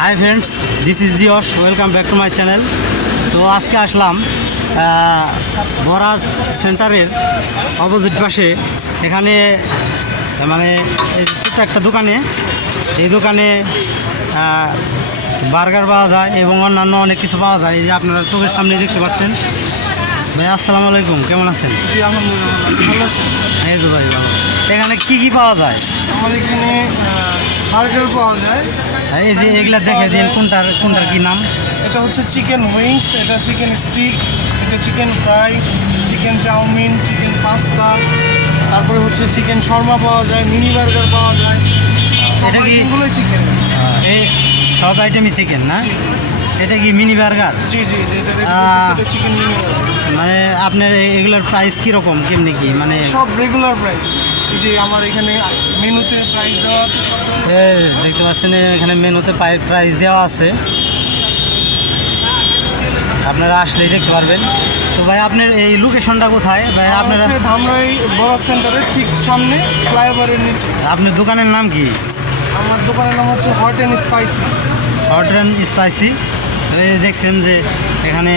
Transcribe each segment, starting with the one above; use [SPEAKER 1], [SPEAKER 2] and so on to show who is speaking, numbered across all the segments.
[SPEAKER 1] High friends this is জিওস welcome back to my channel তো আজকে আসলাম বরাজ সেন্টারের অপোজিট পাশে। এখানে মানে ছোট্ট একটা দোকানে। এই দোকানে বার্গার পাওয়া যায় এবং অন্যান্য অনেক কিছু পাওয়া যায়। এই যে আপনারা চোখের সামনে দেখতে পাচ্ছেন। ভাই আসসালামু আলাইকুম কেমন আছেন? এই তো ভাই ভালো। এখানে কি কি পাওয়া যায়?
[SPEAKER 2] আমার এখানে বার্গার পাওয়া যায়।
[SPEAKER 1] এই যে এগুলা দেখে দিন কোনটার কোনটার কি নাম?
[SPEAKER 2] এটা হচ্ছে চিকেন উইংস এটা চিকেন স্টিক এটা chicken fry chicken chow mein chicken pasta তারপরে হচ্ছে চিকেন শর্মা পাওয়া যায় মিনি বার্গার পাওয়া যায়।
[SPEAKER 1] এটা কি-
[SPEAKER 2] চিকেন।
[SPEAKER 1] এই সব আইটেমই চিকেন না? এটা কি মিনি বার্গার?
[SPEAKER 2] জি জি এটা চিকেন মিনি
[SPEAKER 1] মানে আপনার এগুলোর প্রাইস কীরকম কেমনি কি? মানে
[SPEAKER 2] সব রেগুলার প্রাইস যে আমার এখানে
[SPEAKER 1] এ, দেখতে পাচ্ছেন এখানে মেনুতে প্রাইস দেওয়া আছে। আপনারা আসলেই দেখতে পারবেন। তো ভাই আপনার এই লোকেশনটা কোথায়? ভাই আপনারা
[SPEAKER 2] হচ্ছে ধামরাই বড় সেন্টারের ঠিক সামনে ফ্লাইওভারের নিচে।
[SPEAKER 1] আপনার দোকানের নাম কি?
[SPEAKER 2] আমার দোকানের নাম হচ্ছে hot and spicy
[SPEAKER 1] hot and spicy দেখছেন যে এখানে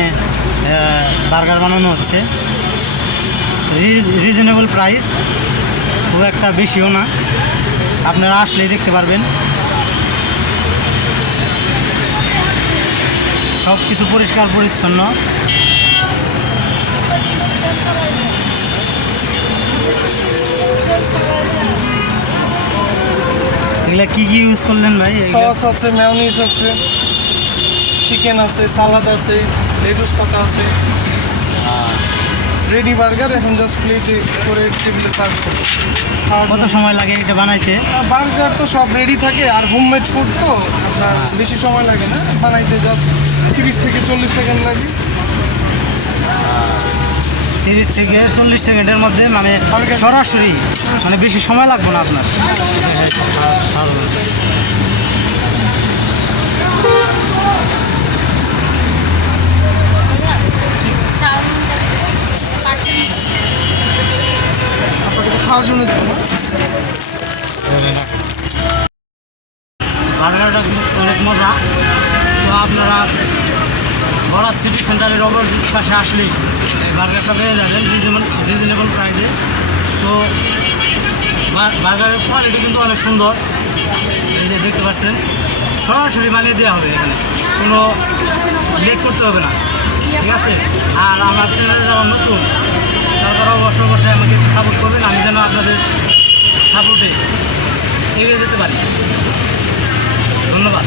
[SPEAKER 1] বার্গার বানানো হচ্ছে। রিজনেবল প্রাইস খুব একটা বেশিও না। আপনারা আসলেই দেখতে পারবেন। সব কিছু পরিষ্কার, পরিচ্ছন্ন। এগুলা কি কি ইউজ করলেন ভাই?
[SPEAKER 2] সস আছে ম্যায়োনিজ আছে চিকেন আছে সালাদ আছে লেটুস পাতা আছে। রেডি বার্গার এখন জাস্ট প্লেটে করে টেবিলে সার্ভ করব।
[SPEAKER 1] কত সময় লাগে এটা বানাইতে?
[SPEAKER 2] বার্গার তো সব রেডি থাকে আর হোমমেড ফুড তো আপনার বেশি সময় লাগে না। বানাইতে জাস্ট তিরিশ থেকে চল্লিশ সেকেন্ড লাগে।
[SPEAKER 1] তিরিশ থেকে চল্লিশ সেকেন্ডের মধ্যে মানে সরাসরি মানে বেশি সময় লাগবে না আপনার।
[SPEAKER 2] আপনাকে খাওয়ার জন্য
[SPEAKER 1] অনেক মজা তো আপনারা বড় সিটি সেন্টারের অপোজিট পাশে আসলেই বার্গারটা পেয়ে যাবেন রিজনেবল রিজনেবল প্রাইসে তো বার্গারের কোয়ালিটি কিন্তু অনেক সুন্দর এই যে দেখতে পাচ্ছেন সরাসরি বানিয়ে দেওয়া হবে এখানে কোনো লেট করতে হবে না ঠিক আছে আর আমার চ্যানেলে যারা নতুন অবশ্যই আমাকে একটু সাপোর্ট করবেন আমি যেন আপনাদের সাপোর্টে এগিয়ে যেতে পারি। ধন্যবাদ।